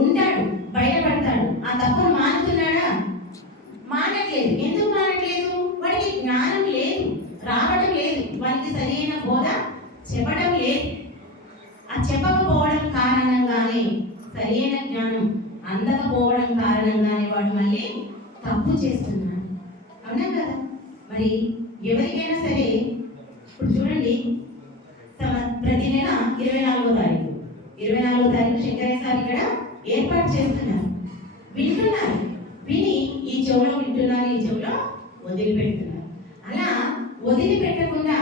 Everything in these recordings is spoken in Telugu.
ఉంటాడు, బయటపడతాడు. ఆ తప్పును మానుతున్నాడా? మానట్లేదు. ఎందుకు మానట్లేదు? వాడికి జ్ఞానం లేదు, రావడం లేదు, వాడికి సరైన బోధ చెప్పడం లేదు. ఆ చెప్పకపోవడం కారణంగానే, సరైన జ్ఞానం అందకపోవడం కారణంగానే వాడు మళ్ళీ తప్పు చేస్తున్నాడు. అవునా కదా? మరి ఎవరికైనా సరే ఇప్పుడు చూడండి, ప్రతి నెల 24వ తారీఖు శంకరయ్య సార్ ఇక్కడ ఏర్పాటు చేస్తున్నారు. వింటున్నారు, విని ఈ చెవులో వింటున్నారు, ఈ చెవులో వదిలిపెడుతున్నారు. అలా వదిలిపెట్టకుండా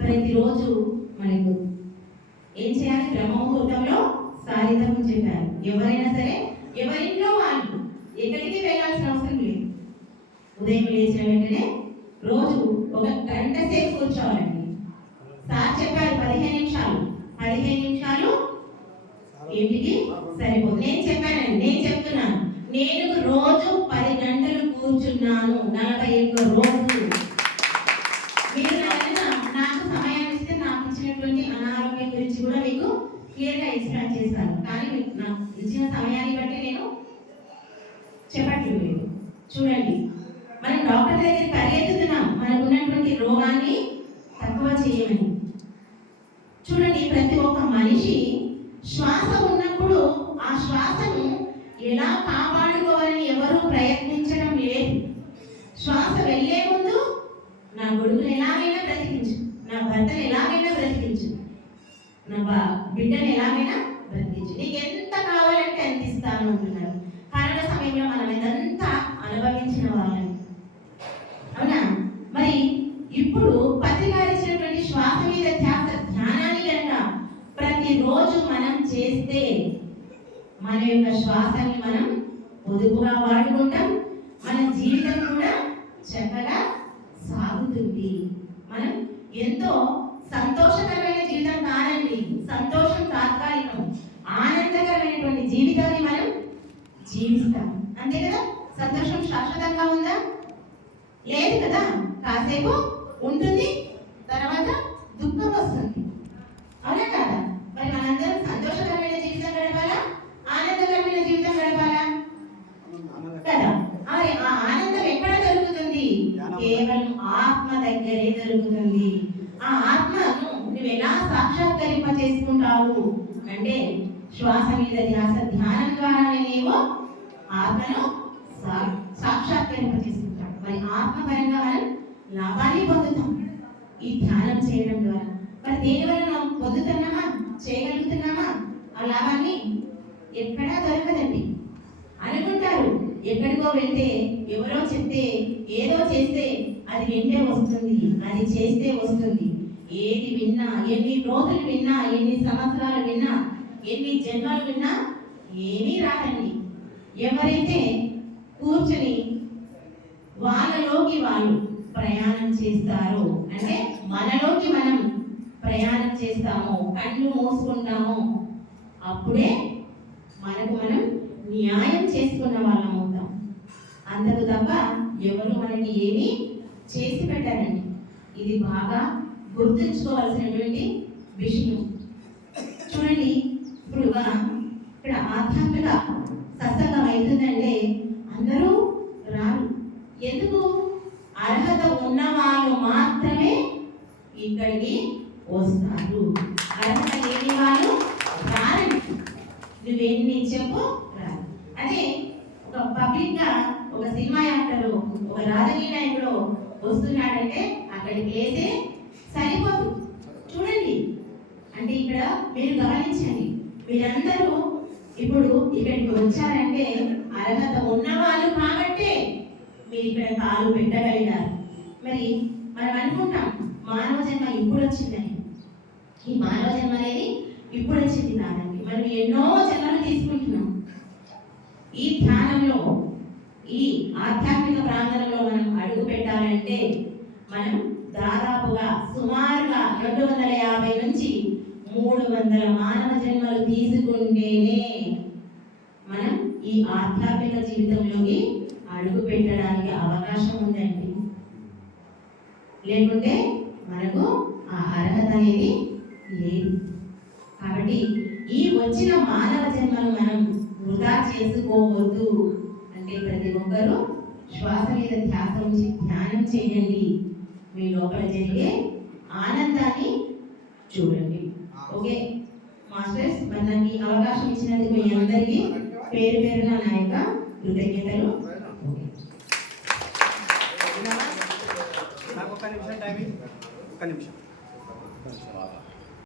ప్రతిరోజు మనకు ఏం చేయాలి? బ్రహ్మముహూర్తంలో సారితం చెప్పారు. ఎవరైనా సరే ఎవరింట్లో వాళ్ళు ఎక్కడికి వెళ్ళాల్సిన అవసరం లేదు. ఉదయం లేచిన వెంటనే రోజు 1 గంట సేపు కూర్చోవాలండి. సార్ చెప్పారు 15 నిమిషాలు ఇంటికి సరిపోదు. నేను చెప్పానండి, నేను చెప్తున్నాను. నేను రోజు 10 గంటలు కూర్చున్నాను, 41 రోజులు. మీరు నాకు సమయాన్ని ఇస్తే నాకు ఇచ్చినటువంటి అనారోగ్యం గురించి కూడా మీకు క్లియర్గా ఎక్స్ప్లెయిన్ చేస్తాను. కానీ నాకు ఇచ్చిన సమయాన్ని బట్టి నేను చెప్పట్లేదు. చూడండి, మనం డాక్టర్ దగ్గర పరిగెత్తుతున్నాం మనకు ఉన్నటువంటి రోగాన్ని తక్కువ చేయమని. చూడండి, ప్రతి ఒక్క మనిషి శ్వాస ఉన్నప్పుడు ఆ శ్వాసను ఎలా కాపాడుకోవాలని ఎవరూ ప్రయత్నించడం లేదు. శ్వాస వెళ్ళే ముందు నా కొడుకుని ఎలాగైనా బ్రతికించు, నా భర్తను ఎలాగైనా బ్రతికించు, నా బిడ్డను ఎలాగైనా బ్రతికించు, నీకు ఎంత కావాలంటే ఎంత ఇస్తాను అంటున్నారు. కరోనా సమయంలో మనం ఇదంతా అనుభవించిన వాళ్ళని. అవునా? మరి ఇప్పుడు పత్రికారిచ్చినటువంటి శ్వాస మీద ధ్యానాన్ని కనుక ప్రతిరోజు మనం చేస్తే మన యొక్క శ్వాసని మనం పొదుపుగా వాడుకుంటాం, మన జీవితం కూడా చక్కగా సాగుతుంది. మనం ఎంతో సంతోషకరమైన జీవితం కాదండి, సంతోషం తాత్కాలికం, ఆనందకరమైనటువంటి జీవితాన్ని మనం జీవిస్తాం. అంతే కదా? సంతోషం శాశ్వతంగా ఉందా? లేదు కదా. కాసేపు ఉంటుంది, తర్వాత దుఃఖం వస్తుంది. అవునా కదా? మరి మనందరం సంతోషకరమైన జీవితం గడపాలా, ఆనందకరమైన జీవితం గడపాలా కదా? మరి ఆ ఆనందం ఎక్కడ దొరుకుతుంది? కేవలం ఆత్మ దగ్గరే దొరుకుతుంది. ఆ ఆత్మను నువ్వు ఎలా సాక్షాత్కరింప చేసుకుంటావు అంటే శ్వాస మీద ధ్యానం ద్వారానే నీవు ఆత్మను సాక్షాత్కరింప చేసుకుంటావు. మరి ఆత్మపరంగా మనం లాభాన్ని పొందుతాం ఈ ధ్యానం చేయడం ద్వారా. మరి దేనివల్ల మనం పొందుతున్నామా, చేయగలుగుతున్నామా? ఆ లాభాన్ని ఎక్కడా దొరకదండి. అనుకుంటారు ఎక్కడికో వెళ్తే, ఎవరో చెప్తే, ఏదో చేస్తే అది వెంటే వస్తుంది, అది చేస్తే వస్తుంది. ఏది విన్నా, ఎన్ని రోజులు విన్నా, ఎన్ని సంవత్సరాలు విన్నా, ఎన్ని జన్మలు విన్నా ఏమీ రాదండి. ఎవరైతే కూర్చుని వాళ్ళలోకి వాళ్ళు ప్రయాణం చేస్తారో, అంటే మనలోకి మనం ప్రయాణం చేస్తామో, కళ్ళు మూసుకుంటామో, అప్పుడే మనకు మనం న్యాయం చేసుకున్న వాళ్ళం అవుతాం. అంతకు తప్ప ఎవరు మనకి ఏమీ చేసి పెట్టారండి. ఇది బాగా గుర్తుంచుకోవాల్సినటువంటి విషయం. చూడండి, ఇప్పుడు ఇక్కడ ఆధ్యాత్మిక సత్సంగం అవుతుందంటే అందరూ రారు. ఎందుకు? అర్హత ఉన్న వాళ్ళు మాత్రమే ఇక్కడికి వస్తారు. అర్హత లేని వాళ్ళు రారండి. నువ్వెన్ని చెప్పు రారు. అదే ఒక పబ్లిక్ గా ఒక సినిమా యాక్టర్, ఒక రాజకీయ నాయకుడు వస్తున్నాడంటే అక్కడికి లేతే సరిపోదు. చూడండి, అంటే ఇక్కడ మీరు గమనించండి, మీరందరూ ఇప్పుడు ఇక్కడికి వచ్చారంటే అర్హత ఉన్నవాళ్ళు కాబట్టే మీరు ఇక్కడ కాలు పెట్టగలిగారు. మరి మనం అనుకుంటాం మానవ జన్మ ఇప్పుడు వచ్చిందని. ఈ మానవ జన్మ అనేది ఇప్పుడు వచ్చింది కాదండి. మనం ఎన్నో జన్మలు తీసుకుంటున్నాం. ఈ ధ్యానంలో, ఈ ఆధ్యాత్మిక ప్రాంగణంలో మనం అడుగు పెట్టాలంటే మనం దాదాపుగా సుమారుగా 250 నుంచి 300 మానవ జన్మలు తీసుకుంటేనే మనం ఈ ఆధ్యాత్మిక జీవితంలోకి అడుగు పెట్టడానికి అవకాశం ఉందండి. లేకుంటే మనకు ఆ అర్హత అనేది లేదు. కాబట్టి ఈ వచ్చిన మానవ జన్మను మనం వృధా చేసుకోవద్దు. అంటే ప్రతి ఒక్కరూ శ్వాస మీద ధ్యాస ఉంచి ధ్యానం చేయండి. మీ లోపల జరిగే ఆనందాన్ని చూడండి. ఓకే మాస్టర్స్, మరి నాకు ఈ అవకాశం ఇచ్చినందుకు మీ అందరికీ పేరు పేరున నా యొక్క కృతజ్ఞతలు. నాకు ఒక్క నిమిషం టైమింగ్, ఒక్క నిమిషం.